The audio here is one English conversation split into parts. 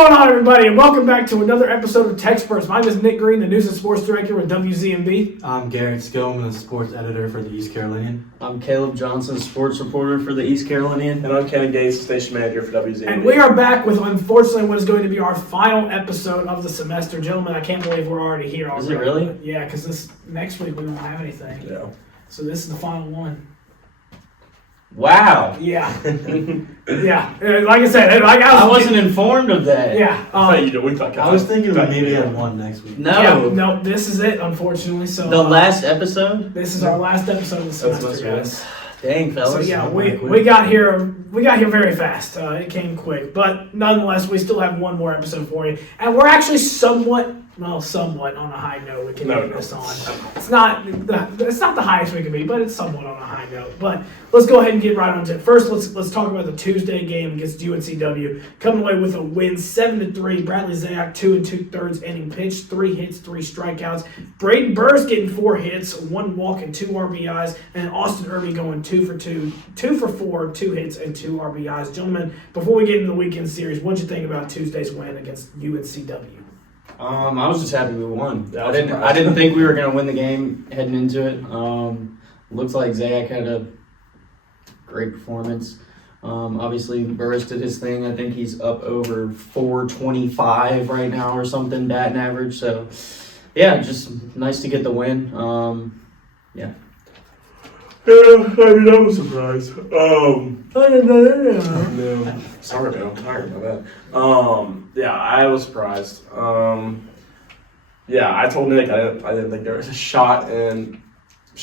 going on, everybody, and welcome back to another episode of TECSpertZ. My name is Nick Green, the News and Sports Director with WZMB. I'm Garrett Skillman, the Sports Editor for the East Carolinian. I'm Caleb Johnson, Sports Reporter for the East Carolinian. And I'm Kenny Gates, Station Manager for WZMB. And we are back with, unfortunately, what is going to be our final episode of the semester. Gentlemen, I can't believe we're already here already. Is it really? Yeah, because this next week we don't have anything. Yeah. So this is the final one. Wow. Yeah. Yeah. Like I said, I wasn't informed of that. Yeah. I was thinking we maybe had one next week. No, this is it, unfortunately. So the last episode? This is our last episode of the semester, guys. Dang, fellas. So yeah, we got here very fast. It came quick, but nonetheless, we still have one more episode for you, and we're actually somewhat on a high note. We can end this on. It's not the highest we can be, but it's somewhat on a high note. But let's go ahead and get right on to it. First, let's talk about the Tuesday game against UNCW. Coming away with a win, 7-3. Bradley Zayak, 2 2/3 inning pitch, 3 hits, 3 strikeouts. Braden Burrs getting 4 hits, 1 walk and 2 RBIs, and Austin Irby going 2 for 2, 2 for 4, 2 hits and 2 RBIs. Gentlemen, before we get into the weekend series, what'd you think about Tuesday's win against UNCW? I was just happy we won. Yeah, I didn't think we were going to win the game heading into it. Looks like Zayak had a great performance. Obviously, Burris did his thing. I think he's up over 425 right now or something, batting average. So, yeah, just nice to get the win. Yeah. I mean, I was surprised. Sorry, man, I'm tired of that. Yeah, I was surprised. Yeah, I told Nick I didn't think there was a shot in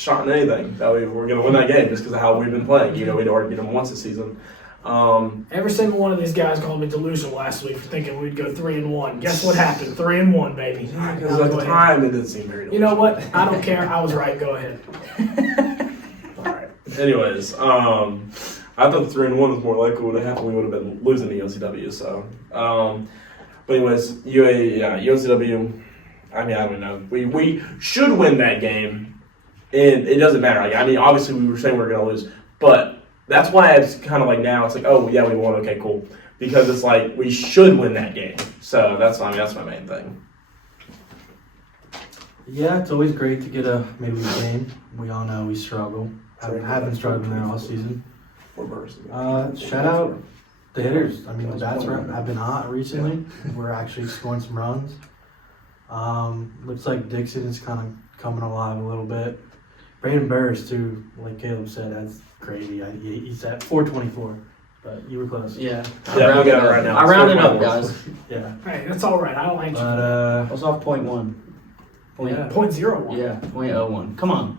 anything that we were going to win that game just because of how we've been playing. You know, we'd already beat them once this season. Every single one of these guys called me delusional last week for thinking we'd go 3-1. Guess what happened? 3-1, baby. Because at the time, it didn't seem very delusional. You know what? I don't care. I was right. Go ahead. Anyways, I thought the 3-1 was more likely would have happened. We would have been losing to UNCW. So, but anyways, UNCW. I mean, I don't know. We should win that game, and it doesn't matter. Like, I mean, obviously we were saying we were going to lose, but that's why it's kind of like now it's like, oh yeah, we won. Okay, cool. Because it's like we should win that game. So that's my main thing. Yeah, it's always great to get a midweek game. We all know we struggle. Have been struggling there all season. Shout out the hitters. I mean, the bats have been hot recently. We're actually scoring some runs. Looks like Dixon is kind of coming alive a little bit. Braden Burris, too, like Caleb said, that's crazy. He's at 424, but you were close. Yeah. Yeah, we got it right now. I rounded up, guys. Yeah. Hey, that's all right. I don't hate you. I was off 0.1. Yeah. 0.01. Yeah, 0.01. Come on.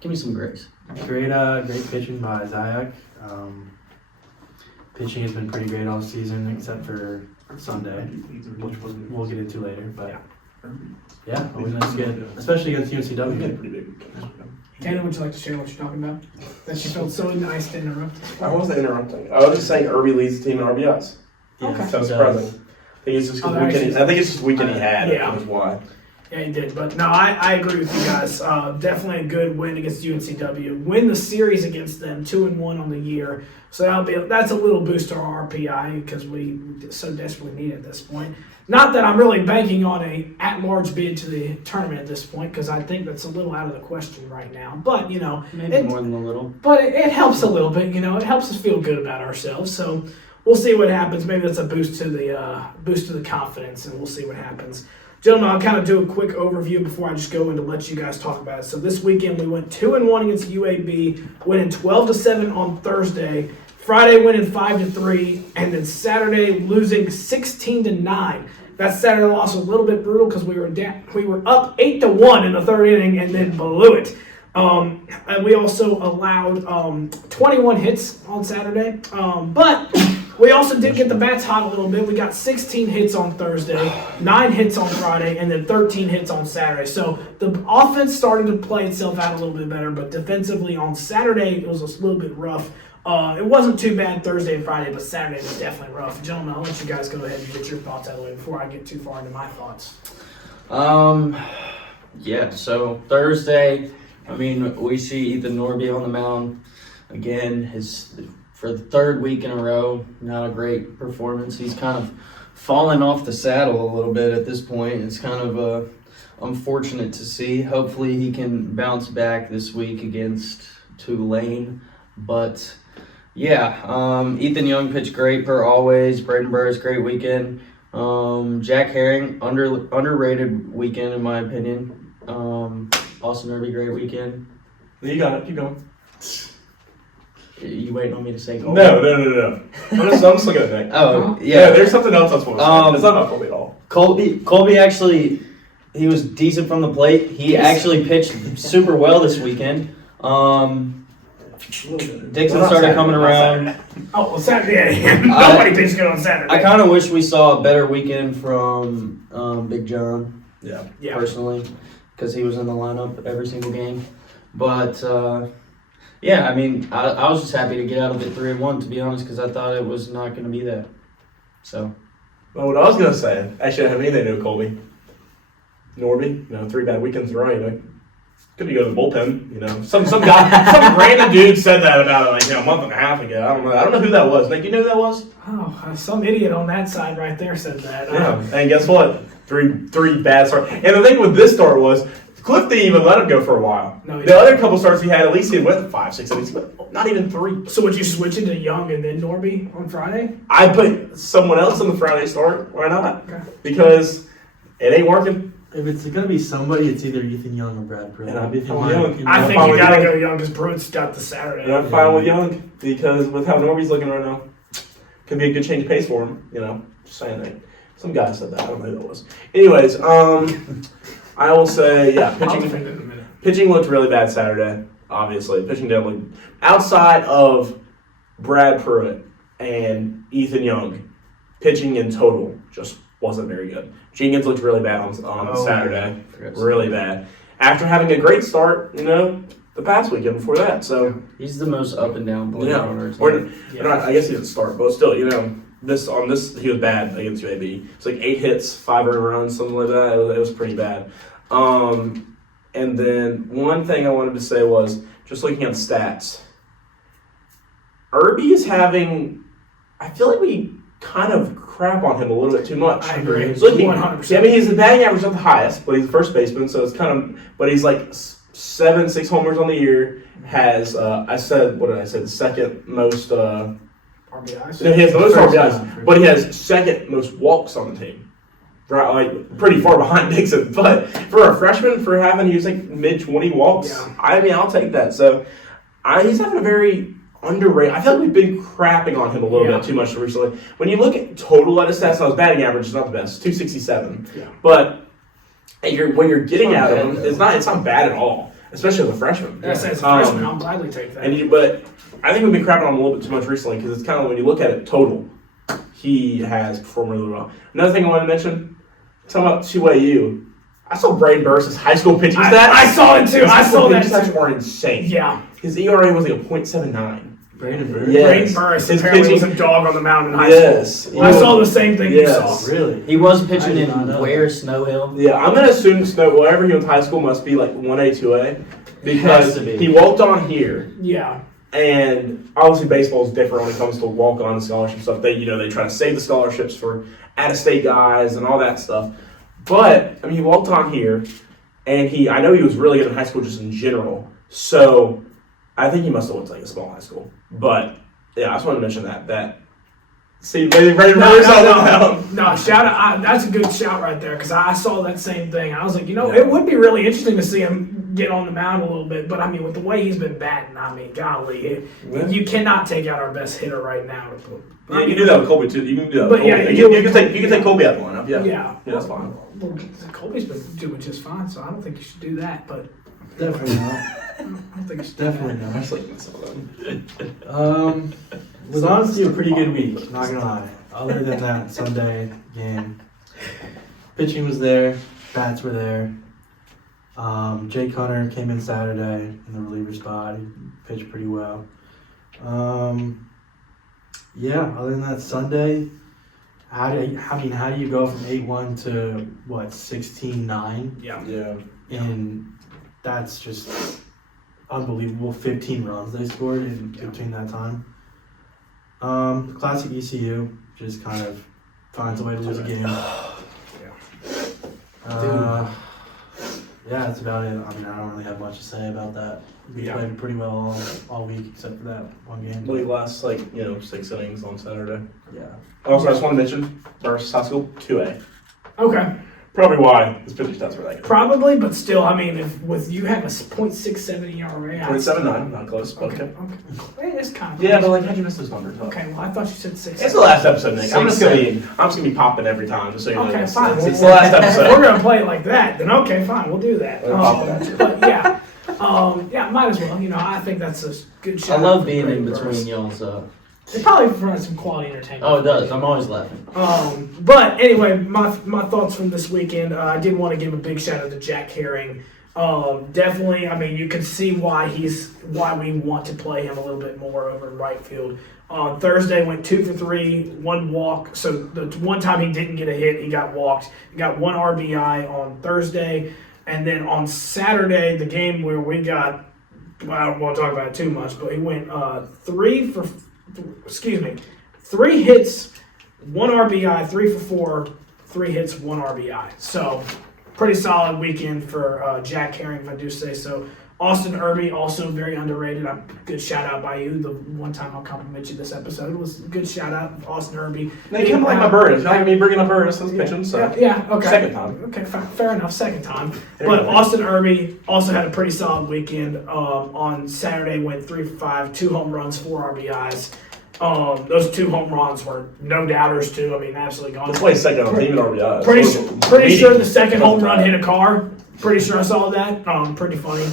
Give me some grace. Great pitching by Zayak. Pitching has been pretty great all season except for Sunday, which we'll get into later. But yeah, always nice to get, especially against UNCW. Tanner, would you like to share what you're talking about? That you felt so nice to interrupt. I wasn't interrupting. I was just saying Irby leads the team in RBIs. Yeah, Okay. So surprising. I think it's just because weekend he had. Yeah. That was why. Yeah, he did. But no, I agree with you guys. Definitely a good win against UNCW. Win the series against them, 2-1 on the year. So that's a little boost to our RPI because we so desperately need it at this point. Not that I'm really banking on a at-large bid to the tournament at this point because I think that's a little out of the question right now. But, you know. Maybe more than a little. But it helps a little bit, you know. It helps us feel good about ourselves. So we'll see what happens. Maybe that's a boost to the confidence, and we'll see what happens. Gentlemen, I'll kind of do a quick overview before I just go in to let you guys talk about it. So this weekend we went 2-1 against UAB, winning 12-7 on Thursday. Friday winning 5-3, and then Saturday losing 16-9. That Saturday loss was a little bit brutal because we were up 8-1 in the third inning and then blew it. And we also allowed 21 hits on Saturday, but we also did get the bats hot a little bit. We got 16 hits on Thursday, 9 hits on Friday, and then 13 hits on Saturday. So the offense started to play itself out a little bit better, but defensively on Saturday it was a little bit rough. It wasn't too bad Thursday and Friday, but Saturday was definitely rough. Gentlemen, I'll let you guys go ahead and get your thoughts out of the way before I get too far into my thoughts. Yeah, so Thursday, I mean, we see Ethan Norby on the mound. Again, for the third week in a row, not a great performance. He's kind of fallen off the saddle a little bit at this point. It's kind of unfortunate to see. Hopefully he can bounce back this week against Tulane. But yeah, Ethan Young pitched great per always. Braden Burris, great weekend. Jack Herring, underrated weekend in my opinion. Austin Irby, great weekend. You got it. Keep going. You waiting on me to say Colby? No. I'm just looking at Nick. Oh, Yeah, yeah. there's something else I was supposed to say. It's not about Colby at all. Colby actually, he was decent from the plate. He actually pitched super well this weekend. Dixon started coming around. Oh, well, Saturday. Nobody pitched good on Saturday. I kind of wish we saw a better weekend from Big John, Yeah. personally, because he was in the lineup every single game. But, yeah, I mean, I was just happy to get out of it 3-1, to be honest, because I thought it was not going to be that. So. Well, what I was going to say, actually, I have anything to do with Colby. Norby, 3 bad weekends in a row, Could you go to the bullpen, Some guy, some random dude said that about a month and a half ago. I don't know who that was. Nick, you know who that was? Oh, some idiot on that side right there said that. Yeah. And guess what? Three bad starts. And the thing with this start was, Cliff didn't even let him go for a while. No, the other couple starts he had, at least he went 5, 6 innings, but not even 3. So would you switch it to Young and then Norby on Friday? I put someone else on the Friday start. Why not? Okay. Because it ain't working. If it's gonna be somebody, it's either Ethan Young or Brad Pruitt. Yeah, I think I think you gotta go Young because Pruitt's got the Saturday. And I'm fine with Young because with how Norby's looking right now, could be a good change of pace for him. Just saying that. Some guy said that. I don't know who that was. Anyways, I will say, I'll defend it in a minute. pitching looked really bad Saturday. Obviously, pitching didn't look outside of Brad Pruitt and Ethan Young. Pitching in total just wasn't very good. Jenkins looked really bad on Saturday. Really bad. After having a great start, the past weekend before that. So He's the most up and down player on our team. I guess he didn't start, but still, this he was bad against UAB. It's like 8 hits, 5 earned runs, something like that. It was pretty bad. And then one thing I wanted to say was just looking at the stats. Irby is having. I feel like we kind of crap on him a little bit too much. I agree. So 100%. I mean, he's the batting average not the highest, but he's the first baseman, so it's kind of. But he's like 6 homers on the year. Has the second most. RBIs? No, he has the most RBIs, but he has second most walks on the team. Right, like pretty far behind Dixon. But for a freshman, for having he was like mid-20 walks, Yeah. I mean, I'll take that. So he's having a very underrated. I feel like we've been crapping on him a little bit too much recently. When you look at total at his stats, now his batting average is not the best, 267. Yeah. But when you're getting at him, it's not bad at all, especially as a freshman. As a freshman, I'll gladly take that. But I think we've been crapping on him a little bit too much recently because it's kind of when you look at it total, he has performed really well. Another thing I wanted to mention, talking about 2AU, I saw Braden Burris' high school pitching stats. I saw it too. I saw that stats too. were insane. Yeah. His ERA was like a .79. Braden Burris? Yes. Braden Burris His apparently was pitching- a dog on the mound in high Yes. school. I saw the same thing you Yes. saw. Really? He was pitching I in did not know where? Snow Hill? Yeah, I'm going to assume wherever he went to high school must be like 1A, 2A. Because Has to be. he walked on here. Yeah. And obviously baseball is different when it comes to walk-on scholarship stuff. They try to save the scholarships for out-of-state guys and all that stuff. But, I mean, he walked on here, and I know he was really good in high school just in general. So, I think he must have went to like a small high school. But, yeah, I just wanted to mention that. See, Braden Burris on the mound. No, shout out. That's a good shout right there because I saw that same thing. I was like, it would be really interesting to see him get on the mound a little bit. But, I mean, with the way he's been batting, I mean, golly, you cannot take out our best hitter right now. Yeah, you can do that with Colby, too. You can do that with But, Colby. yeah, You can take Colby out of the lineup. Yeah. Yeah. Yeah, that's fine. Well, Colby's been doing just fine, so I don't think you should do that. But Definitely not. I don't think you should Definitely do not. I'm sleeping with some of them. It was honestly a pretty good week, not gonna lie. Other than that Sunday game. Pitching was there, bats were there. Jake Hunter came in Saturday in the reliever spot. He pitched pretty well. Yeah, other than that Sunday, how do you go from 8-1 to what, 16-9? Yeah. Yeah. And that's just unbelievable. 15 runs they scored in between that time. Classic ECU, just kind of finds a way to lose a game. Yeah, that's about it. I mean, I don't really have much to say about that. We played pretty well all week except for that one game. I believe last 6 innings on Saturday. Yeah. Also, I just want to mention Burris High School 2A. Okay. Probably why his pitching stats were that good. Probably, but still, I mean, if with you have a .67 ERA. 0.79, not close, but Okay. It's kind of. Yeah, but like, how'd you miss those numbers? Okay, well, I thought you said 6. It's the last episode, Nick. I'm just gonna 6-7. be popping every time, just so you know. Okay, fine. It's the last If we're episode. gonna play it like that, then okay, fine, we'll do that. We'll pop it at you. But yeah, might as well. I think that's a good I shot. love being in between y'all's. It probably provides some quality entertainment. Oh, it does. I'm always laughing. But anyway, my thoughts from this weekend. I did want to give a big shout out to Jack Herring. Definitely, I mean, you can see why we want to play him a little bit more over in right field. On Thursday, went 2 for 3, 1 walk. So the one time he didn't get a hit, he got walked. He got 1 RBI on Thursday, and then on Saturday, the game where we got, well, I don't want to talk about it too much, but he went 3 hits, 1 RBI, 3 for 4, 3 hits, 1 RBI. So pretty solid weekend for Jack Herring, if I do say so. Austin Irby, also very underrated. Good shout out by you. The one time I'll compliment you this episode was a good shout out, Austin Irby. They can't like my Burris. Not me bringing up Burris since pitching, so. Yeah, okay. Second time. Okay, fair enough, second time. There But you go. Austin Irby also had a pretty solid weekend. On Saturday, went 3 for 5, 2 home runs, 4 RBIs. Those 2 home runs were no doubters too. I mean, absolutely gone. Let's play second on team in RBI. Pretty sure the second home run hit a car. Pretty sure I saw that. Pretty funny.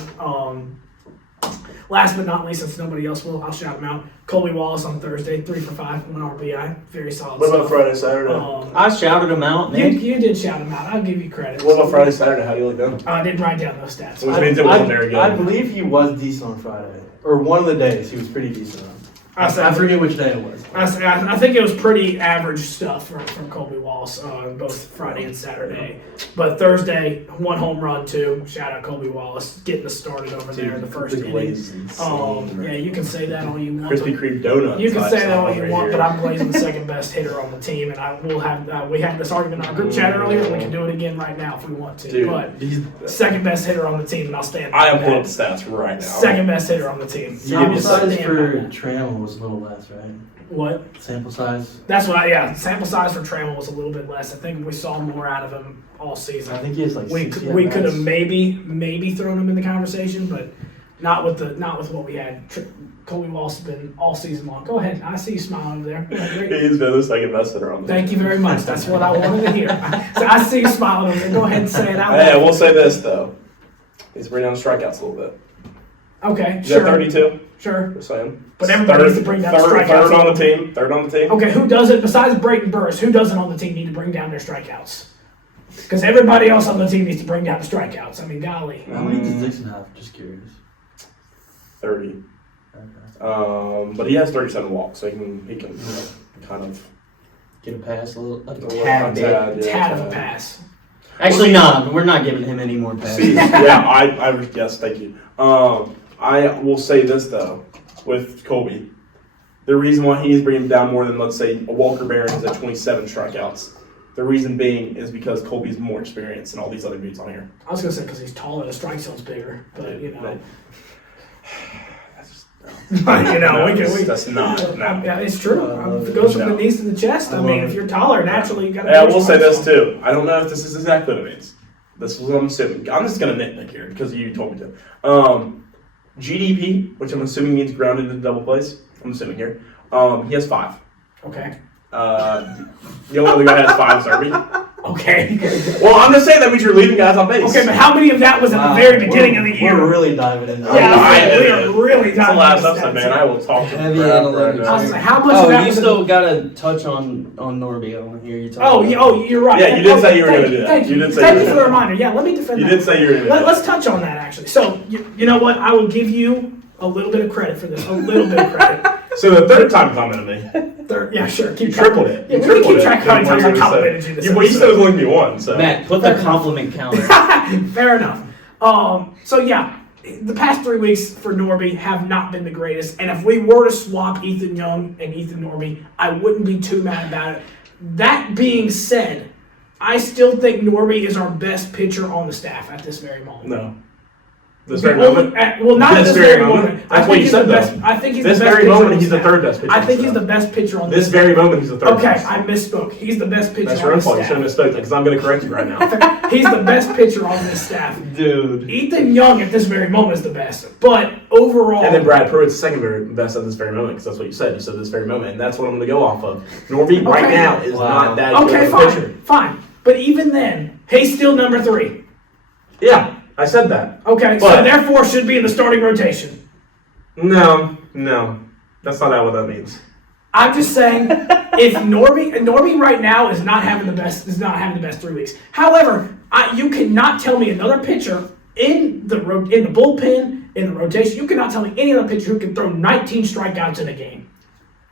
Last but not least, since nobody else will, I'll shout him out. Colby Wallace on Thursday, 3 for 5, 1 RBI. Very solid What about stuff. Friday, Saturday? I shouted him out, man. You did shout him out. I'll give you credit. What about Friday, Saturday? How do you like them? I didn't write down those stats. Which means it wasn't very good. I believe he was decent on Friday. Or one of the days he was pretty decent on. I forget which day it was. I think it was pretty average stuff from Colby Wallace on both Friday and Saturday. But Thursday, 1 home run too. Shout out Colby Wallace getting us started over there in the first inning. Yeah, you can say that all you want. Krispy Kreme donuts. You can say that all you right want, here. but I'm blazing the second best hitter on the team, and we had this argument in our group chat earlier, and we can do it again right now if we want to. Dude, but second best hitter on the team, and I'll stand by I am that. pulling up the stats right now. Second best hitter on the team. Sample size Stand for by that. Trammell was a little less, right? What? Sample size. That's what sample size for Trammell was a little bit less. I think we saw more out of him all season. I think he has like We 60 we could have at-bats. maybe thrown him in the conversation, but not with what we had. Colby Wallace has been all season long. Go ahead. I see you smiling over there. Yeah, great. He's been the second best hitter on the Thank you very much. That's what I wanted to hear. So I see you smiling over there. Go ahead and say it out loud. Hey, we'll say this though. He's bringing down the strikeouts a little bit. Okay, He's at sure. 32. Sure. Just saying. But everybody needs to bring down strikeouts. Third on the team. Third on the team. Okay, who does it besides Brayton Burris? Who doesn't on the team need to bring down their strikeouts? Because everybody else on the team needs to bring down the strikeouts. I mean, golly. How many does Dixon have? Just curious. 30. Okay. But he has 37 walks, so he can kind of Get a pass a little. Tad of a pass. Actually, no, we're not giving him any more See, passes. yeah, yes, thank you. I will say this though, with Colby, the reason why he is bringing down more than, let's say, a Walker Barron is at 27 strikeouts. The reason being is because Colby's more experienced than all these other dudes on here. I was going to say because he's taller, the strike zone's bigger. But, That's not. Yeah, it's true. If it goes from the knees to the chest, I mean, if you're taller, naturally you got to. Yeah, I will say this too. I don't know if this is exactly what it means. This is what I'm assuming. I'm just going to nitpick here because you told me to. GDP, which I'm assuming means grounded into double plays. I'm assuming here. He has 5. Okay. The only other guy has 5 is Irby. Okay. Well, I'm just saying that means you're leaving guys on base. Okay, but how many of that was at the very beginning of the year? We're really diving into Yeah, that. we are really It's the diving last into episode, stats. man. I will talk to Heavy you. analytics. I was gonna say, how much of Oh, that you was still got to touch on Norby. I want to hear you talk. you're right. Yeah, you did say you were gonna do that. Thank you. You did say Thank you you were for the gonna do reminder. Yeah, let me defend You that. did say you were going to do that. Let's touch on that, actually. So, you know what? I will give you a little bit of credit for this. A little bit of credit. So the third time complimented me. Yeah, sure. You tripled it. Yeah, You we can tripled keep track of how many times I complimented you this Well, you said it episode. was only going to be 1, so. Matt, put the compliment counter. Fair enough. So yeah, the past 3 weeks for Norby have not been the greatest. And if we were to swap Ethan Young and Ethan Norby, I wouldn't be too mad about it. That being said, I still think Norby is our best pitcher on the staff at this very moment. No. This very moment? Well, not at this very moment. That's what you said, though. I think he's this the best very pitcher moment, on he's the staff. third best pitcher. I think he's the best pitcher on this staff. very moment, he's the third best. Okay, I misspoke. He's the best pitcher That's on your own the fault. You staff. should have misspoke because I'm going to correct you right now. He's the best pitcher on this staff. Dude. Ethan Young at this very moment is the best. But overall... And then Brad Pruitt's second best at this very moment because that's what you said. You said this very moment. And that's what I'm going to go off of. Norby right now is not that good of a pitcher. Fine. But even then, he's still number 3. Yeah. I said that. Okay, so therefore should be in the starting rotation. No. That's not what that means. I'm just saying, if Norby right now is not having the best 3 weeks. However, you cannot tell me another pitcher in the bullpen, in the rotation. You cannot tell me any other pitcher who can throw 19 strikeouts in a game.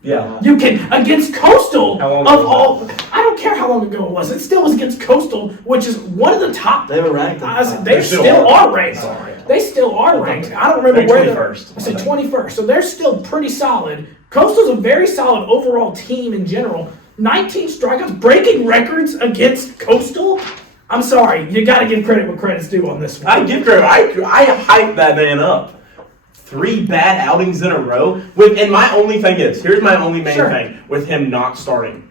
Yeah. You can against Coastal How long of was all. I don't care how long ago it was. It still was against Coastal, which is one of the top. They were ranked. They still are ranked. They still are ranked. I don't remember where they're. 21st. I said 21st. So they're still pretty solid. Coastal's a very solid overall team in general. 19 strikeouts, breaking records against Coastal. I'm sorry, you got to give credit where credit's due on this one. I give credit. I hype that man up. 3 bad outings in a row. And my only thing is, here's my only main thing with him not starting.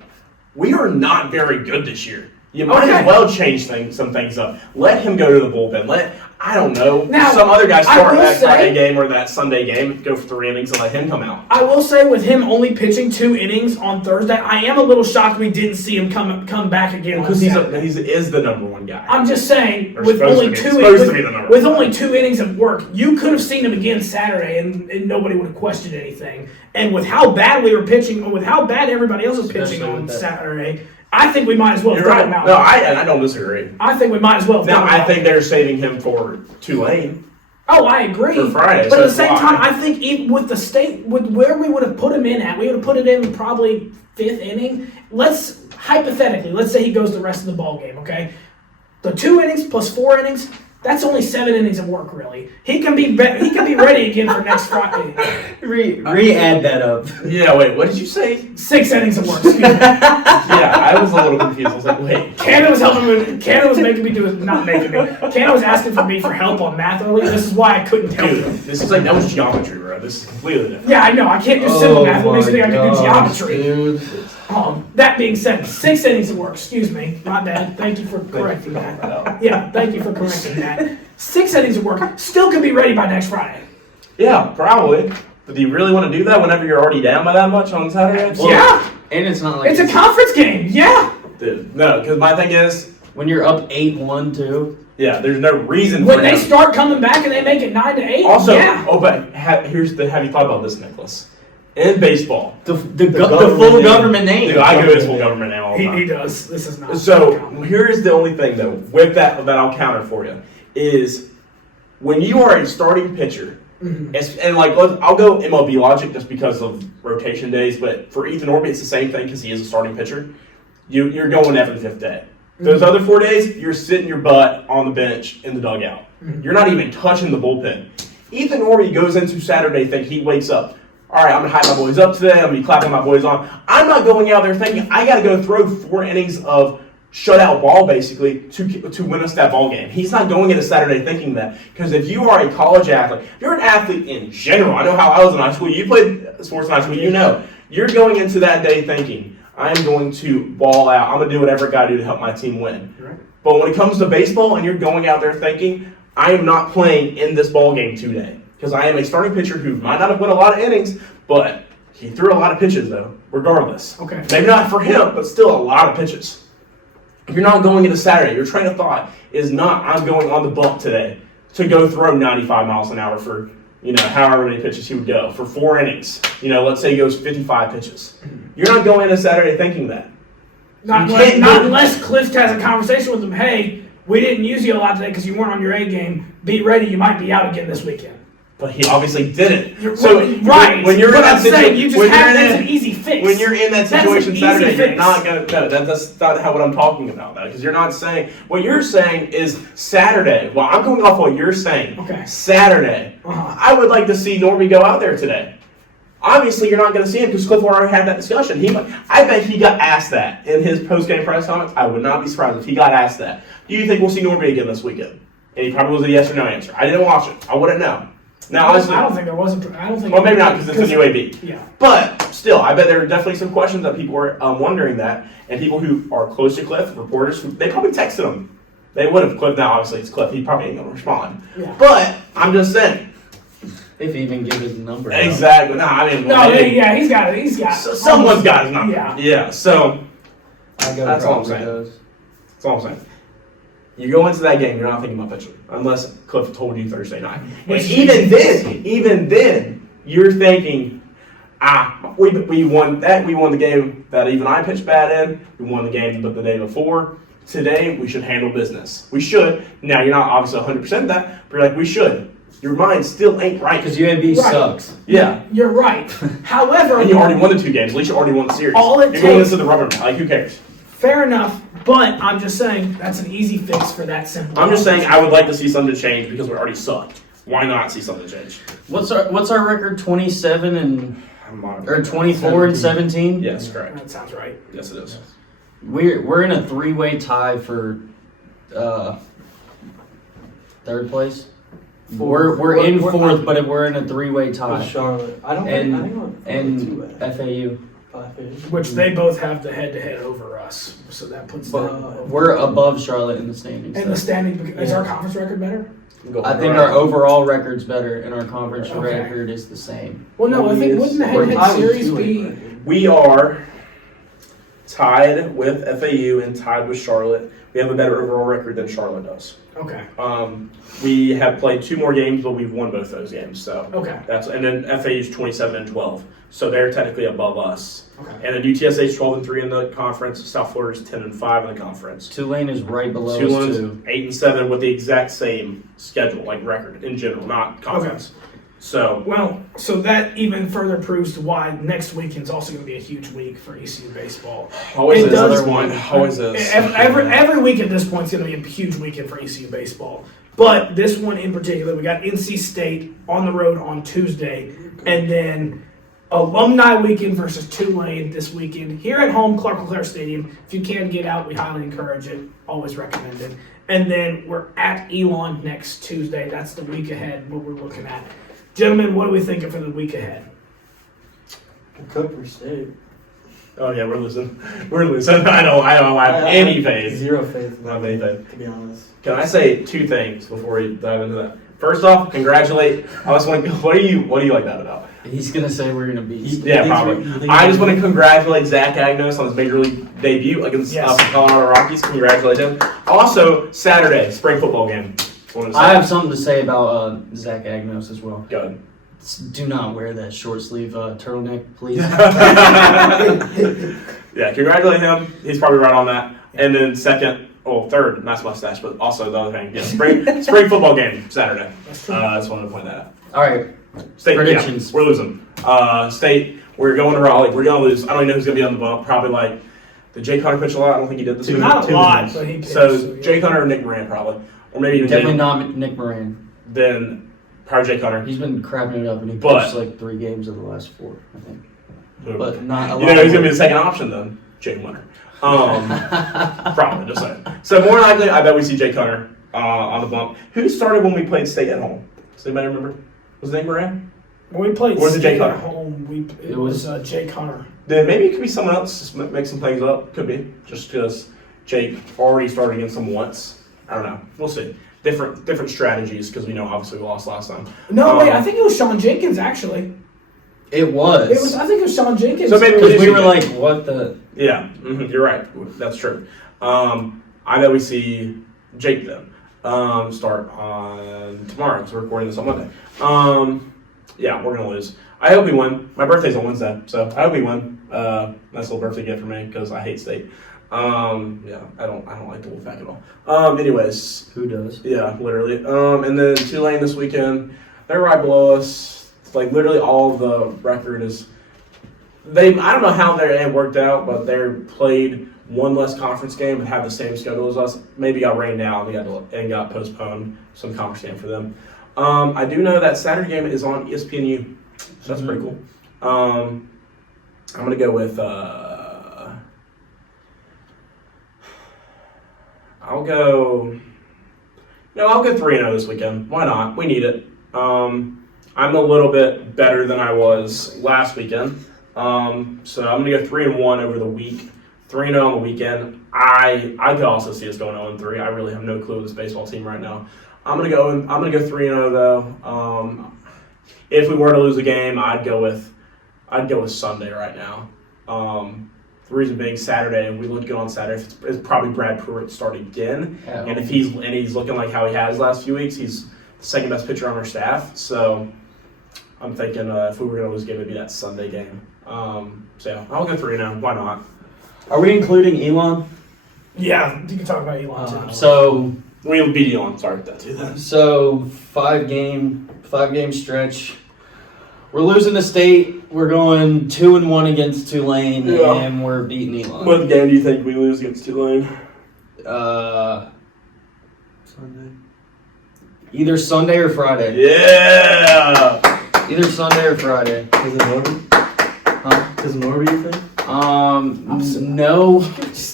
We are not very good this year. You might as well change some things up. Let him go to the bullpen. I don't know, some other guy start that Friday game or that Sunday game, go for 3 innings and let him come out. I will say with him only pitching 2 innings on Thursday, I am a little shocked we didn't see him come back again. Because he is the number 1 guy. I'm just saying, Or with only supposed only 2 innings of work, you could have seen him again Saturday and nobody would have questioned anything. And with how bad we were pitching, or with how bad everybody else was pitching on Saturday, I think we might as well throw him out. No, I don't disagree. I think we might as well throw him out. I think they're saving him for Tulane. Oh, I agree. For Friday. But at the same time, I think even with the state, with where we would have put him in at, we would have put it in probably 5th inning. Let's say he goes the rest of the ball game, okay? The 2 innings plus 4 innings, that's only 7 innings of work, really. He can be ready again for next Friday. Re-add that up. Yeah, wait, what did you say? 6 innings of work, excuse me. Yeah, I was a little confused. I was like, wait. Canada was making me do it, not making me. Canada was asking for me for help on math earlier. This is why I couldn't help Dude, him. this is like, that was geometry, bro. This is completely different. Yeah, I know. I can't do simple math. What makes me think I can do geometry? Dude. That being said, 6 innings of work. Excuse me, my bad. Thank you for correcting that. Yeah, thank you for correcting that. 6 innings of work still could be ready by next Friday. Yeah, probably. But do you really want to do that whenever you're already down by that much on Saturday? Well, yeah. And it's not like it's a conference game. Yeah. Dude, no, because my thing is, when you're up 8-1 too. Yeah, there's no reason when they start coming back and they make it 9-8. Also, yeah. but have you thought about this, Nicholas? In baseball, the full government name. Dude, I go his full government name all the time. He does. This is not. So here's the only thing though with that I'll counter for you is when you are a starting pitcher, and like I'll go MLB logic just because of rotation days, but for Ethan Orby it's the same thing because he is a starting pitcher. You're going every 5th day. Those other 4 days, you're sitting your butt on the bench in the dugout. You're not even touching the bullpen. Ethan Orby goes into Saturday thinking he wakes up. All right, I'm going to hype my boys up today. I'm going to be clapping my boys on. I'm not going out there thinking I got to go throw 4 innings of shutout ball, basically, to win us that ball game. He's not going into Saturday thinking that. Because if you are a college athlete, if you're an athlete in general, I know how I was in high school. You played sports in high school, you know. You're going into that day thinking, I'm going to ball out. I'm going to do whatever I got to do to help my team win. Right. But when it comes to baseball and you're going out there thinking, I am not playing in this ball game today. Because I am a starting pitcher who might not have won a lot of innings, but he threw a lot of pitches, though, regardless. Okay. Maybe not for him, but still a lot of pitches. You're not going into Saturday. Your train of thought is not, I'm going on the bump today to go throw 95 miles an hour for, however many pitches he would go for 4 innings. Let's say he goes 55 pitches. You're not going into Saturday thinking that. Not unless Cliff has a conversation with him. Hey, we didn't use you a lot today because you weren't on your A game. Be ready. You might be out again this weekend. But he obviously didn't. Right. When you're in that situation, you just have that's an easy fix. When you're in that situation Saturday, you're not gonna. No, that's not what I'm talking about. Though, because you're not saying what you're saying is Saturday. Well, I'm going off what you're saying. Okay. Saturday. I would like to see Norby go out there today. Obviously, you're not going to see him because Cliff already had that discussion. I bet he got asked that in his post-game press comments. I would not be surprised if he got asked that. Do you think we'll see Norby again this weekend? And he probably was a yes or no answer. I didn't watch it. I wouldn't know. Now, honestly, I don't think there wasn't. I don't think. Well, maybe not because it's a UAB. Yeah. But still, I bet there are definitely some questions that people are wondering that, and people who are close to Cliff, reporters, they probably texted him. They would have. Cliff. Now, obviously, it's Cliff. He probably ain't gonna respond. Yeah. But I'm just saying. If he even give his number. Exactly. No, I mean. No, yeah, he's got it. He's got. Someone's got his number. Yeah. Yeah. So. I go That's all I'm probably saying. goes. That's all I'm saying. You go into that game, you're not thinking about pitching, unless Cliff told you Thursday night. And even then, you're thinking, we won that. We won the game that even I pitched bad in. We won the game the day before. Today, we should handle business. We should. Now, you're not obviously 100% that, but you're like, we should. Your mind still ain't right. Because UAB sucks. Yeah. You're right. However, And you already won the 2 games. At least you already won the series. All it you're going takes- into the rubber match. Like, who cares? fair enough. But I'm just saying that's an easy fix for that simple. I'm just saying I would like to see something change because we already suck. Why not see something change? What's our record? 27 and or 24 and 17? Yes, correct. That sounds right. Yes, it is. We're in a 3-way tie for third place. We're in fourth, but we're in a 3-way tie. With Charlotte. I don't And- think we're And FAU. Which they both have the head-to-head over us, so that puts them But we're above Charlotte in the standings. in the standing. Is our conference record better? I think our overall record's better, and our conference Okay. record is the same. Well, no, I think wouldn't the head-to-head series be? We are tied with FAU and tied with Charlotte. We have a better overall record than Charlotte does. Okay. We have played 2 more games, but we've won both those games. So Okay. and then FAU's 27 and 12, so they're technically above us. Okay. And then UTSA's 12 and 3 in the conference. South Florida's 10 and 5 in the conference. Tulane is right below us Tulane's too. 8 and 7 with the exact same schedule, like record in general, not conference. So Well, so that even further proves to why next weekend's also going to be a huge week for ECU baseball. always It is. does- Always is. Every week at this point is going to be a huge weekend for ECU baseball. But this one in particular, we got NC State on the road on Tuesday, and then Alumni Weekend versus Tulane this weekend. Here at home, Clark LeClaire Stadium. If you can get out, we highly encourage it. Always recommend it. And then we're at Elon next Tuesday. That's the week ahead, what we're looking at. Gentlemen, what are we thinking for the week ahead? Cooper State. Oh yeah, we're losing. We're losing. I don't have any faith. Zero faith. I don't have any faith. To be honest. Can I say 2 things before we dive into that? First off, congratulate. I was like, what do you like that about? He's gonna say we're gonna beat. Yeah, probably. I just want to congratulate Zach Agnos on his major league debut against the Colorado Rockies. Congratulate him. Also, Saturday, spring football game. I have something to say about Zach Agnos as well. Go ahead. Do not wear that short sleeve turtleneck, please. Yeah, congratulate him. He's probably right on that. And then third, nice mustache, but also the other thing. Yeah, spring football game Saturday. That's true. I just wanted to point that out. All right, State predictions. Yeah, we're losing. State, we're going to Raleigh. We're going to lose. I don't even know who's going to be on the bump. Probably like, did Jake Hunter pitch a lot? I don't think he did. Not a lot, but he pitched. So Jake Hunter or Nick Moran probably. Or maybe even Definitely Jake. not Nick Moran. Then probably Jake Hunter. He's been crapping it up, and he But- pitched like 3 games of the last 4, I think. Who? But not a lot. You know, he's going to be the second option then. Jake Hunter. Probably, just saying. So more likely, I bet we see Jake Hunter on the bump. Who started when we played State at home? Does anybody remember? Was it Nick Moran? When we played Or was it Jake State at Hunter? home, it was Jake Hunter. Then maybe it could be someone else. Just make some things up. Could be just because Jake already started against them once. I don't know. We'll see. Different strategies because we know obviously we lost last time. No, wait, I think it was Sean Jenkins actually. It was. I think it was Sean Jenkins. So maybe Because we were like, what the? Yeah, you're right. That's true. I bet we see Jake then start on tomorrow because we're recording this on Monday. Yeah, we're gonna lose. I hope we win. My birthday's on Wednesday, so I hope we win. Nice little birthday gift for me because I hate State. Yeah, I don't like the Wolfpack at all. Anyways, Who does? yeah, literally. And then Tulane this weekend, they're right below us. Like literally all the record is. I don't know how they worked out, but they're played one less conference game and have the same schedule as us. Maybe got rained out and got postponed. Some conference game for them. I do know that Saturday game is on ESPNU, so that's pretty cool. I'm gonna go with. I'll go 3-0 this weekend. Why not? We need it. I'm a little bit better than I was last weekend. So I'm gonna go 3-1 over the week. 3-0 on the weekend. I could also see us going 0-3. I really have no clue with this baseball team right now. I'm gonna go 3-0 though. If we were to lose a game, I'd go with Sunday right now. The reason being Saturday, and we look good on Saturday. It's probably Brad Pruitt start again, and if he's looking like how he has last few weeks, he's the second best pitcher on our staff. So I'm thinking if we were going to lose a game, it'd be that Sunday game. So yeah, I'll go 3-0. Why not? Are we including Elon? Yeah, you can talk about Elon too. So We'll beat Elon. Sorry about that too. Then. So 5-game stretch. We're losing to State. We're going 2-1 against Tulane, and we're beating Elon. What game do you think we lose against Tulane? Sunday. Either Sunday or Friday. Yeah. Either Sunday or Friday. Is it Norby? Huh? Is it Norby, you think? No.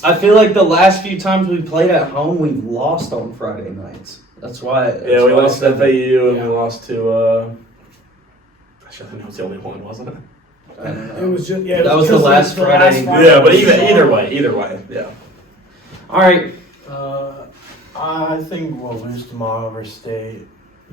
I feel like the last few times we played at home, we've lost on Friday nights. That's why. Yeah, we lost to FAU and we lost to. Actually, I think that was the only one, wasn't it? I don't know. It was just That was the last Friday. Yeah, but either way, yeah. All right. I think we'll lose tomorrow versus State.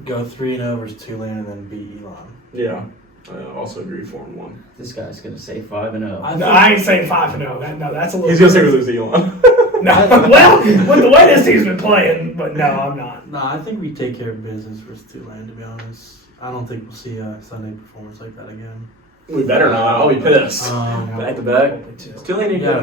Go 3-0 versus Tulane, and then beat Elon. Yeah, I also agree 4-1. This guy's gonna say 5-0. I ain't saying 5-0. That's a little. He's gonna say we lose to Elon. No, well, with the way this team's been playing, but no, I'm not. No, I think we take care of business versus Tulane, to be honest. I don't think we'll see a Sunday performance like that again. We better not. I'll be pissed. Back to back. Probably too. Tulane ain't Yeah, I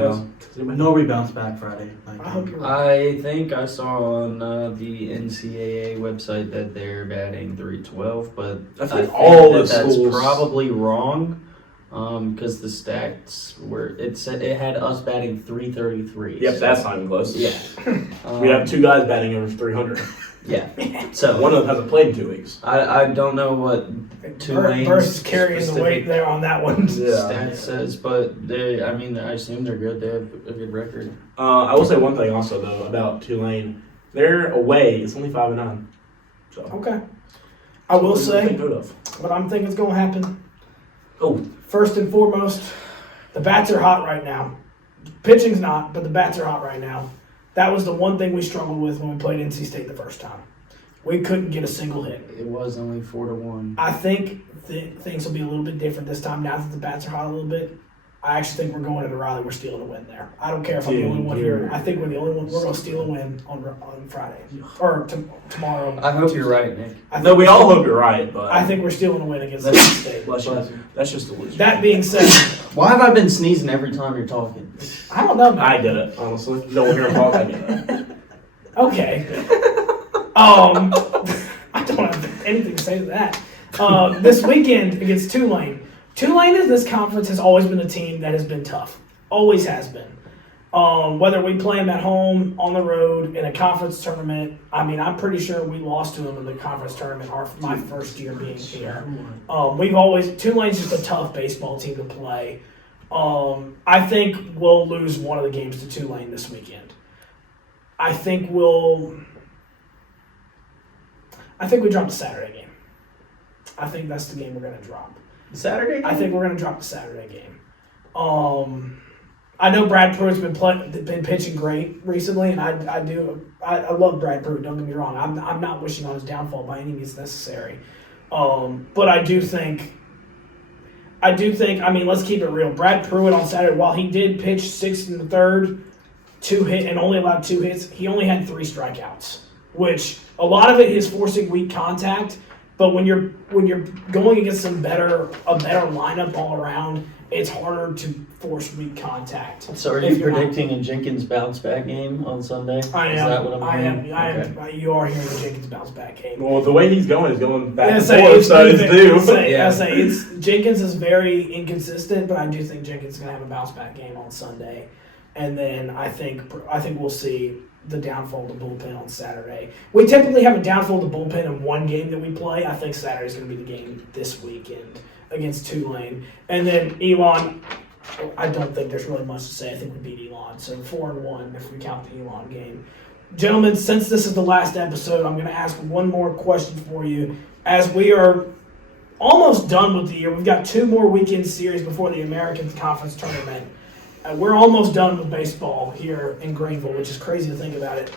good. No, we bounce back Friday. I hope you're right. I think I saw on the NCAA website that they're batting .312, but That's I like think all the that's schools. probably wrong. Because the stats it said it had us batting .333. Yep, so, that's not even close. Yeah. We have two guys batting over 300. Yeah. So One of them hasn't played in 2 weeks. I don't know what Tulane's Burst is carrying the weight there on that one. stat says, but I assume they're good. They have a good record. I will say one thing also though about Tulane. Their away is only 5-9. So Okay. I will say Good of. what I'm thinking is going to happen. Oh, First and foremost, the bats are hot right now. Pitching's not, but the bats are hot right now. That was the one thing we struggled with when we played NC State the first time. We couldn't get a single hit. It was only 4-1. I think things will be a little bit different this time now that the bats are hot a little bit. I actually think we're going into Raleigh. We're stealing a win there. I don't care if I'm the only one here. I think we're the only one. We're going to steal a win on Friday or tomorrow. I hope you're right, Nick. no, we all hope you're right, but I think we're stealing a win against NC State. bless you. That's just a loser. That being said, Why have I been sneezing every time you're talking? I don't know, man. I did it, honestly. Don't hear him talk, I get it. Okay. I don't have anything to say to that. This weekend against Tulane. Tulane in this conference has always been a team that has been tough. Always has been. Whether we play them at home, on the road, in a conference tournament. I mean, I'm pretty sure we lost to them in the conference tournament my first year being here. Tulane's just a tough baseball team to play. I think we'll lose one of the games to Tulane this weekend. I think we drop the Saturday game. I think that's the game we're going to drop. Saturday? I think we're going to drop the Saturday game. I know Brad Pruitt's been pitching great recently, and I love Brad Pruitt. Don't get me wrong. I'm not wishing on his downfall by any means necessary. But I do think. I mean, let's keep it real. Brad Pruitt on Saturday, while he did pitch 6 in the third, 2 hit and only allowed 2 hits, he only had 3 strikeouts, which a lot of it is forcing weak contact. But when you're going against a better lineup all around, it's harder to force weak contact. So are you predicting a Jenkins bounce back game on Sunday? I am. Is that what I'm hearing? I am. You are hearing the Jenkins bounce back game. Well, the way he's going back and say forth, so it's due. Jenkins is very inconsistent, but I do think Jenkins is going to have a bounce back game on Sunday, and then I think we'll see the downfall of the bullpen on Saturday. We typically have a downfall of the bullpen in one game that we play. I think Saturday's going to be the game this weekend. against Tulane. And then Elon, I don't think there's really much to say. I think we beat Elon. So 4-1 if we count the Elon game. Gentlemen, since this is the last episode, I'm going to ask one more question for you. As we are almost done with the year, we've got 2 more weekend series before the American Conference Tournament. We're almost done with baseball here in Greenville, which is crazy to think about it.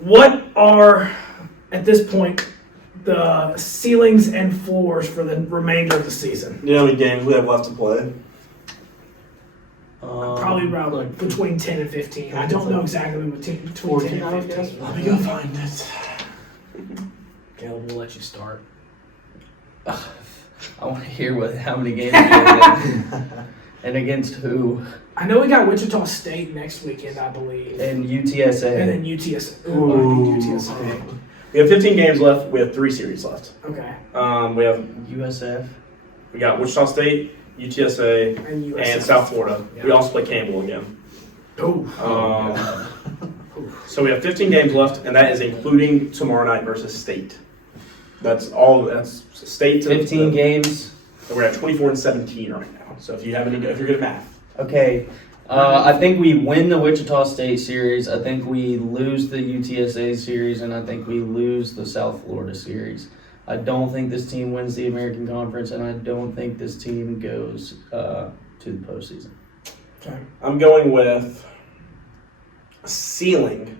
What are, at this point, the ceilings and floors for the remainder of the season? You know how many games we have left to play? Probably around like between 10 and 15. I don't know exactly between 10 and 15. Let me go find it. Caleb, we'll let you start. I want to hear how many games we have and against who. I know we got Wichita State next weekend, I believe. And UTSA. And then UTSA. Ooh, UTSA. We have 15 games left. We have 3 series left. Okay. We have USF. we got Wichita State, UTSA, And USF. and South Florida. Yeah. We also play Campbell again. Oh. So we have 15 games left, and that is including tomorrow night versus State. That's all. That's State. 15 games. We're at 24-17 right now. So if you're good at math, Okay. I think we win the Wichita State series. I think we lose the UTSA series, and I think we lose the South Florida series. I don't think this team wins the American Conference, and I don't think this team goes to the postseason. Okay. I'm going with ceiling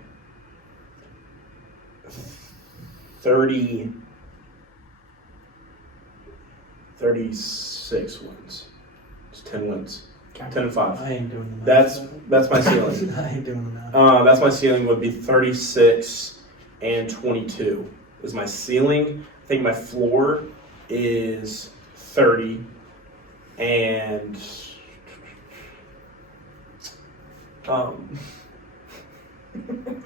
36 wins. It's 10 wins. Okay. 10 and 5. I ain't doing the math. That's my ceiling. I ain't doing the math. That's my ceiling would be 36 and 22 is my ceiling. I think my floor is 30 and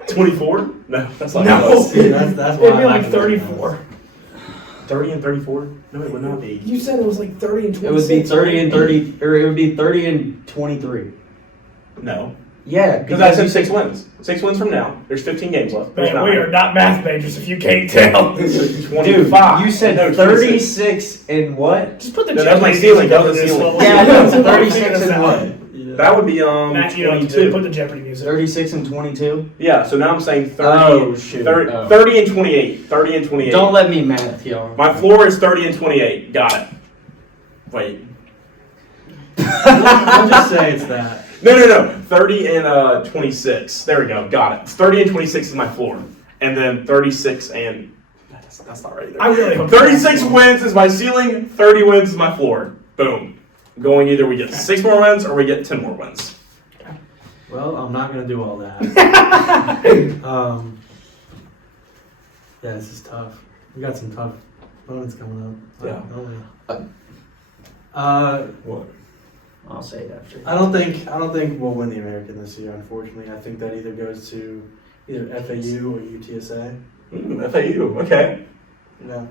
24? No, that's not No. close. See, that's why It'd be I'm like not doing the 34. 30 and 34? No, it would not be. You said it was like 30 and 26. It would be 30 and 30, or it would be 30 and 23. No. Yeah, Because I said 6 wins. 6 wins from now. There's 15 games left. There's Man, we 9. are not math majors if you can't tell. Dude, 25. you said No, 36 and what? Just put the No, that's my Jeopardy ceiling. music That over was the this ceiling. one. Yeah, I know. We'll 36 figure this and out. what? Yeah. That would be Matt, you know what to do. 22. Put the Jeopardy music. 36 and 22? Yeah, so now I'm saying 30, Oh, shoot. 30, Oh. 30 and 28. 30 and 28. Don't let me math, y'all. My floor is 30 and 28. Got it. Wait. I'll just say it's that. No. 30 and 26. There we go. Got it. 30 and 26 is my floor. And then 36 and... That's not right either. I really hope 36 wins is my ceiling. 30 wins is my floor. Boom. Going either we get 6 more wins or we get 10 more wins. Well, I'm not gonna do all that. Yeah, this is tough. We got some tough opponents coming up. Yeah. Don't we? What? I'll say it after. I don't think we'll win the American this year. Unfortunately, I think that either goes to either FAU or UTSA. FAU. Okay. Yeah,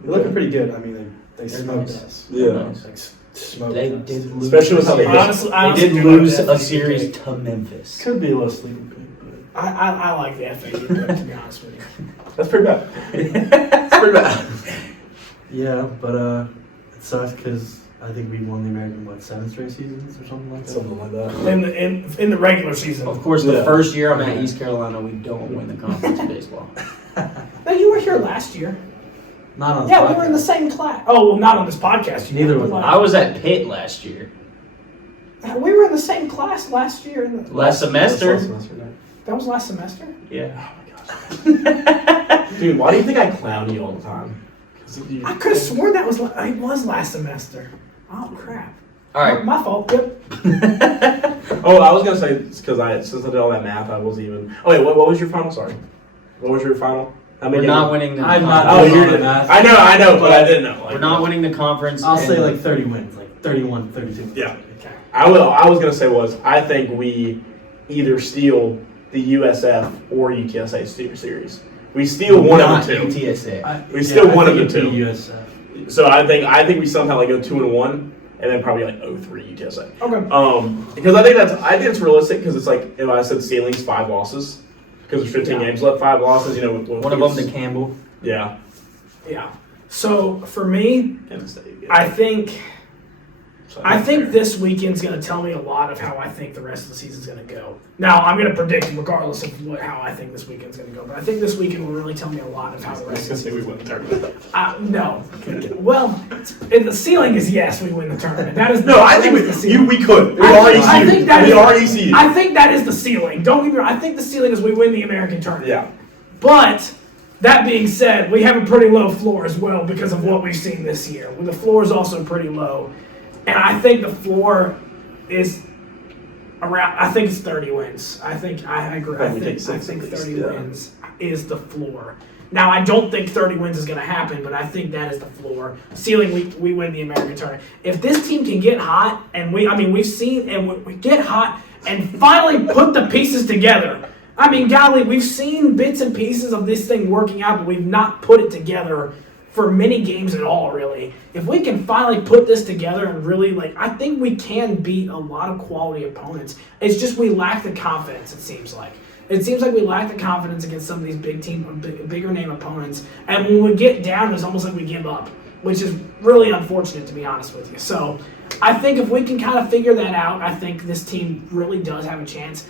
they're looking pretty good. I mean, they smoked us. Yeah. Like smoked They us. did lose. Especially with how they Honestly, I They honestly did do like lose the a FAU series pick. to Memphis. Could be a little sleeping pick, but I like the FAU pick, to be honest with you. That's pretty bad. That's pretty bad. yeah, but it sucks because I think we won the American 7 straight seasons or something like that. Something like that. In the regular season. Of course, the Yeah. first year I'm at East Carolina, we don't win the conference in baseball. No, you were here last year. Not on. This Yeah, we were in the podcast. same class. Oh, well, not on this podcast. You Neither were, was but, I was at Pitt last year. We were in the same class last year. Last semester. That was last semester? Yeah. Dude, why do you think I clown you all the time? I could have sworn that was it was last semester. Oh, crap. All right. My fault. Yep. Oh, I was gonna say because since I did all that math, I wasn't even. Oh wait, what was your final? Sorry, what was your final? How We're many not games? winning the I'm not conference. Oh, doing you're all the the math. I know, but I didn't know. We're not winning the conference. I'll say and- like 30 wins, like 31, 32. Yeah. Okay. I was gonna say I think we either steal the USF or UTSA series. We steal one of not the two. UTSA. We still I one of think the it'd be two. USF. So I think we somehow like go 2-1, and then probably like 0-3 UTSA. Okay. Because I think it's realistic because it's like if I said ceiling's 5 losses because there's 15 Yeah. games left, 5 losses. You know, with One of them to Campbell. Yeah. Yeah. So for me, Kansas State. Yeah. I think So I think this weekend's going to tell me a lot of how I think the rest of the season's going to go. Now, I'm going to predict regardless of how I think this weekend's going to go, but I think this weekend will really tell me a lot of how the I was rest gonna of say the we season. win the tournament. No. Well, the ceiling is yes, we win the tournament. That is No, I think that is the ceiling. we could. We I already think see. that We is- already see. I think that is the ceiling. Don't get me wrong. I think the ceiling is we win the American tournament. Yeah. But that being said, we have a pretty low floor as well because of what we've seen this year. The floor is also pretty low. And I think the floor is around, I think it's 30 wins. I agree. Probably take I six think at least, 30 yeah. wins is the floor. Now, I don't think 30 wins is going to happen, but I think that is the floor. Ceiling, we win the American tournament. If this team can get hot, and we've seen, and we get hot and finally put the pieces together. I mean, golly, we've seen bits and pieces of this thing working out, but we've not put it together for many games at all, really. If we can finally put this together and really, I think we can beat a lot of quality opponents. It's just we lack the confidence, it seems like. It seems like we lack the confidence against some of these bigger name opponents. And when we get down, it's almost like we give up, which is really unfortunate, to be honest with you. So I think if we can kind of figure that out, I think this team really does have a chance.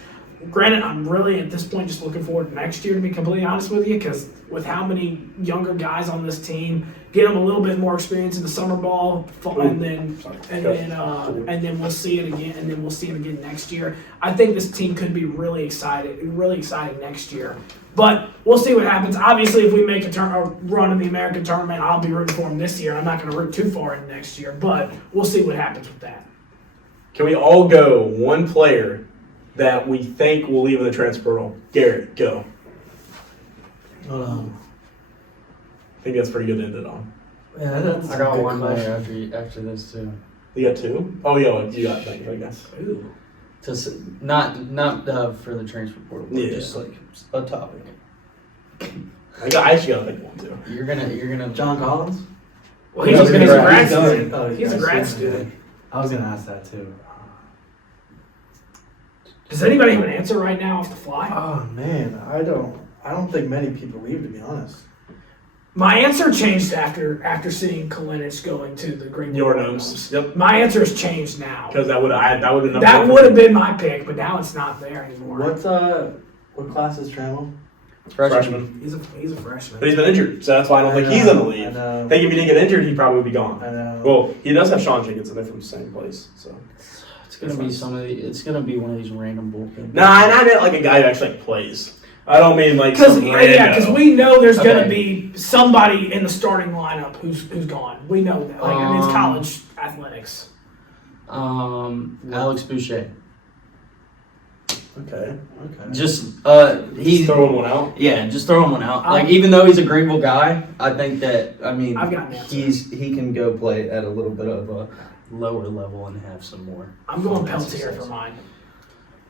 Granted, I'm really at this point just looking forward to next year, to be completely honest with you, because with how many younger guys on this team, get them a little bit more experience in the summer ball, and then we'll see it again, and then we'll see it again next year. I think this team could be really exciting next year. But we'll see what happens. Obviously, if we make a run in the American tournament, I'll be rooting for them this year. I'm not going to root too far in next year, but we'll see what happens with that. Can we all go one player that we think will leave in the transfer portal? Garrett, go. I think that's pretty good to end it on. Yeah, that's I a got good one question. more after this too. You got two? Oh, yeah, you got that, I guess. Ooh. Not for the transfer portal, but Yeah. just like a topic. I actually got a big one, too. You're gonna John Collins? Well, he's a grad student. Oh, He's a grad student. I was gonna ask that too. Does anybody have an answer right now off the fly? Oh man, I don't think many people leave, to be honest. My answer changed after seeing Kalinic going to the Green Bay Your Cardinals. gnomes. Yep. My answer has changed now. Because that would have been my pick, but now it's not there anymore. What class is Trammell? freshman. He's a freshman. But he's been injured, so that's why I don't think he's in the league. I know. I think if he didn't get injured, he'd probably be gone. I know. Well, he does have Sean Jenkins in there from the same place, so. It's gonna be it's gonna be one of these random bullpen. Nah, and I meant like a guy who actually plays. I don't mean like Because some rando. we know there's going to Okay. be somebody in the starting lineup who's gone. We know that. It's college athletics. Alex Boucher. Okay. Just He's throwing one out. Yeah, just throwing one out. Um, Even though he's a Greenville guy, I think that I've got an answer. he can go play at a little bit of a lower level and have some more. I'm going Peltier for mine.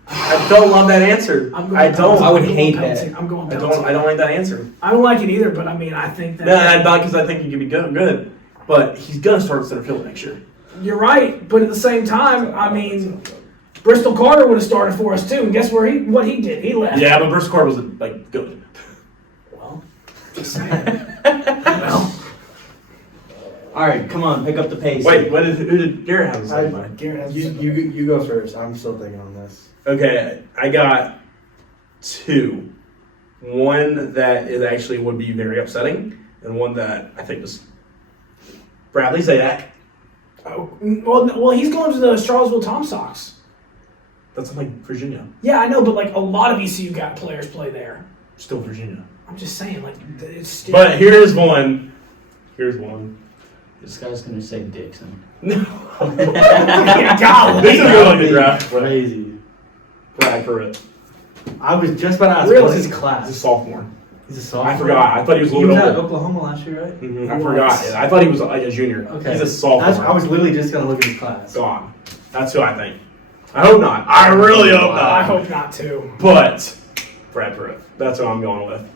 I don't love that answer. I don't. I would I'm going hate Peltier. that. I'm going I Peltier. don't like that answer. I don't like it either, but I mean, I think that. No, not because I think he could be good, but he's gonna start at center field next year. You're right, but at the same time, I mean, Bristol Carter would have started for us too, and guess what he did? He left. Yeah, but Bristol Carter was like good. Well, just saying. Well, All right, come on, pick up the pace. Wait, who did Garrett have to say? Mine? Garrett has You go first. I'm still thinking on this. Okay, I got two. One that is actually would be very upsetting, and one that I think was Bradley Zayak. Oh, well, he's going to the Charlottesville Tom Sox. That's in like Virginia. Yeah, I know, but like a lot of ECU players play there. Still Virginia. I'm just saying, like it's still. But here's one. This guy's gonna say Dixon. No. Yeah, golly. This is really like the draft. Crazy. Brad Pruitt. I was just about to ask, Really? what's his He's a class? sophomore. He's a sophomore. I forgot. I thought he was a He little was bit at older. Oklahoma last year, right? I forgot. I thought he was like a junior. Okay. He's a sophomore. I was literally just gonna look at his class. Gone. That's who I think. I hope not. I really hope not. I hope not too. But Brad Pruitt. That's who I'm going with.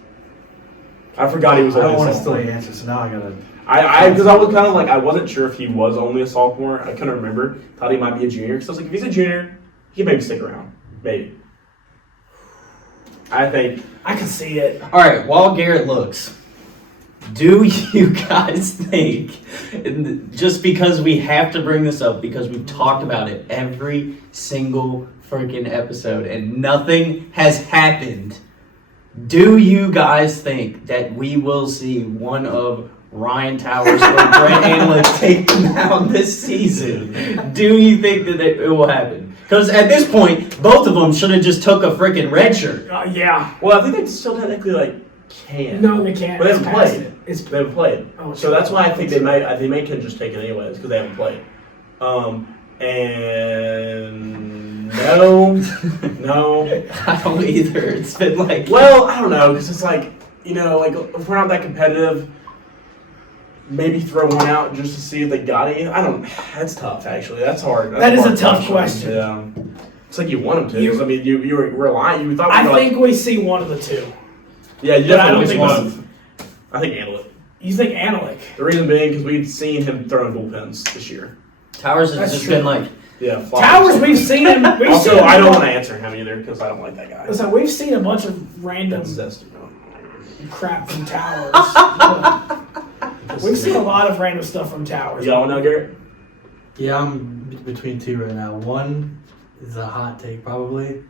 I forgot he was I only don't a want to steal sophomore. the answer, so now I gotta. Because I was kind of like, I wasn't sure if he was only a sophomore. I couldn't remember. Thought he might be a junior. Because I was like, if he's a junior, he can maybe stick around. Maybe. I think. I can see it. All right, while Garrett looks, Do you guys think, and just because we have to bring this up, because we've talked about it every single freaking episode and nothing has happened, do you guys think that we will see one of Ryan Towers or Brett Anlick take the mound this season? Do you think that it will happen? Because at this point, both of them should have just took a freaking red shirt. Yeah. Well, I think they still technically can. No, they can't. But they haven't It's past played. it. It's They haven't played. Oh, So that's why I think they may can just take it anyways because they haven't played. And no. I don't either. It's been like, Well, I don't know because it's like if we're not that competitive, maybe throw one out just to see if they got it. I don't. That's tough actually. That's hard. That is hard a tough question. Yeah. It's like you want them to. 'Cause, I mean, you were relying. You thought. I think we see one of the two. Yeah, you But I don't definitely think one. I think Antelope. You think Anlick? The reason being because we've seen him throwing bullpens this year. Towers has That's just true. been like, Yeah. Towers, we've seen him. Also, I don't want to answer him either because I don't like that guy. Listen, we've seen a bunch of random That's zesty. crap from Towers. We've seen a lot of random stuff from Towers. Y'all know Garrett? Yeah, I'm between two right now. One is a hot take probably,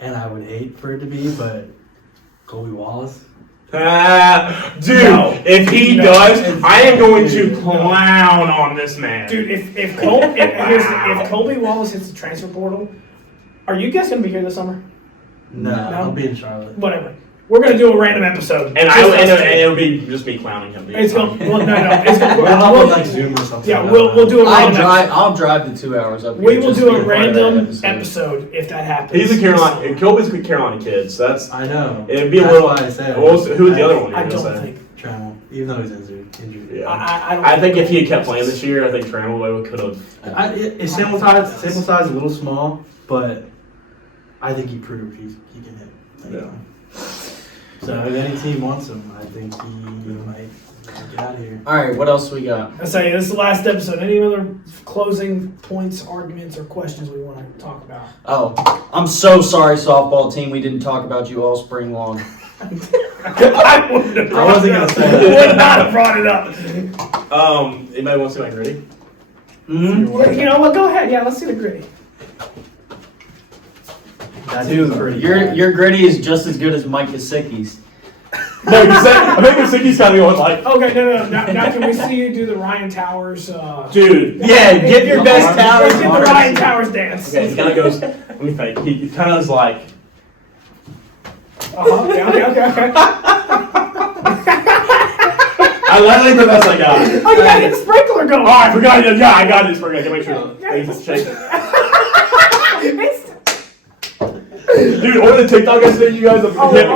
and I would hate for it to be, but Colby Wallace. Dude, No. if he No. does, I am going to clown on this man. Dude, if Colby Wallace hits the transfer portal, are you guys gonna be here this summer? No, I'll be in Charlotte. Whatever. We're gonna do a random episode. And Just us two. it'll be just me clowning him. It's gonna. Well, no. It's gonna. We'll hop on We'll, like Zoom or something. yeah, we'll do a random. I'll drive the 2 hours up here. We will just do to a be part of that random episode. episode if that happens. He's a Carolina. Colby's a Carolina kid, so that's. I know. It'd be a That's little. why I said. Who's the other one? I You're don't gonna say? think. Trammell, even though he's injured. Yeah. I don't. I think if he had kept playing this year, I think Trammell could have. His sample size is a little small, but I think he proved he can hit. Yeah. So if any team wants him, I think he might get out of here. All right, what else we got? I say this is the last episode. Any other closing points, arguments, or questions we want to talk about? Oh, I'm so sorry, softball team. We didn't talk about you all spring long. I wouldn't have I wasn't gonna say that. Would not have brought it up. Anybody want to see my gritty? Well, you know what? Go ahead. Yeah, let's see the gritty. That's Dude, pretty your bad. your gritty is just as good as Mike Gesicki's. No, I think Gesicki's kind of going like, Okay, no. Now can we see you do the Ryan Towers? dude. Yeah, get your best Towers. Get the Ryan Towers dance. Okay, he kind of goes. Let me think. He kind of is like. Okay. I think the best I got. Oh, you gotta get the sprinkler going. Oh, I forgot. Yeah, I got it. I can make sure things shake. Dude, or the TikTok I sent you guys of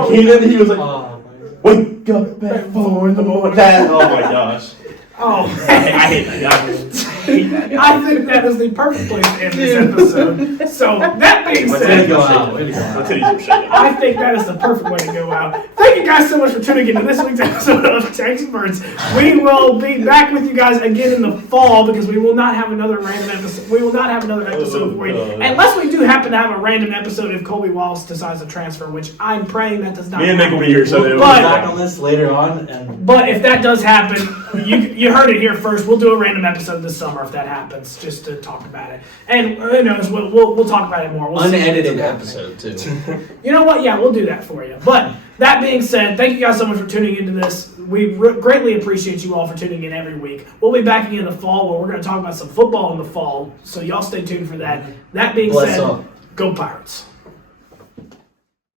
Keenan, he was like, Oh, wake up at 4 in the morning. That, oh my gosh. Oh, I hate that guy. I think that is the perfect place to end this episode. So, that being My said, titties are out. shaking. My titties are shaking. I think that is the perfect way to go out. Thank you guys so much for tuning into this week's episode of TECSpertZ. We will be back with you guys again in the fall because we will not have another random episode. We will not have another episode for you. Unless we do happen to have a random episode if Colby Wallace decides to transfer, which I'm praying that does not Me and Nick happen. will be here, so We'll be But- back on this later on, and But if that does happen, you heard it here first. We'll do a random episode this summer if that happens, just to talk about it. And who knows, we'll talk about it more. We'll see Unedited what's happening. episode too. You know what? Yeah, we'll do that for you. But that being said, thank you guys so much for tuning into this. We greatly appreciate you all for tuning in every week. We'll be back again in the fall where we're going to talk about some football in the fall. So y'all stay tuned for that. That being Bless said, up. go Pirates.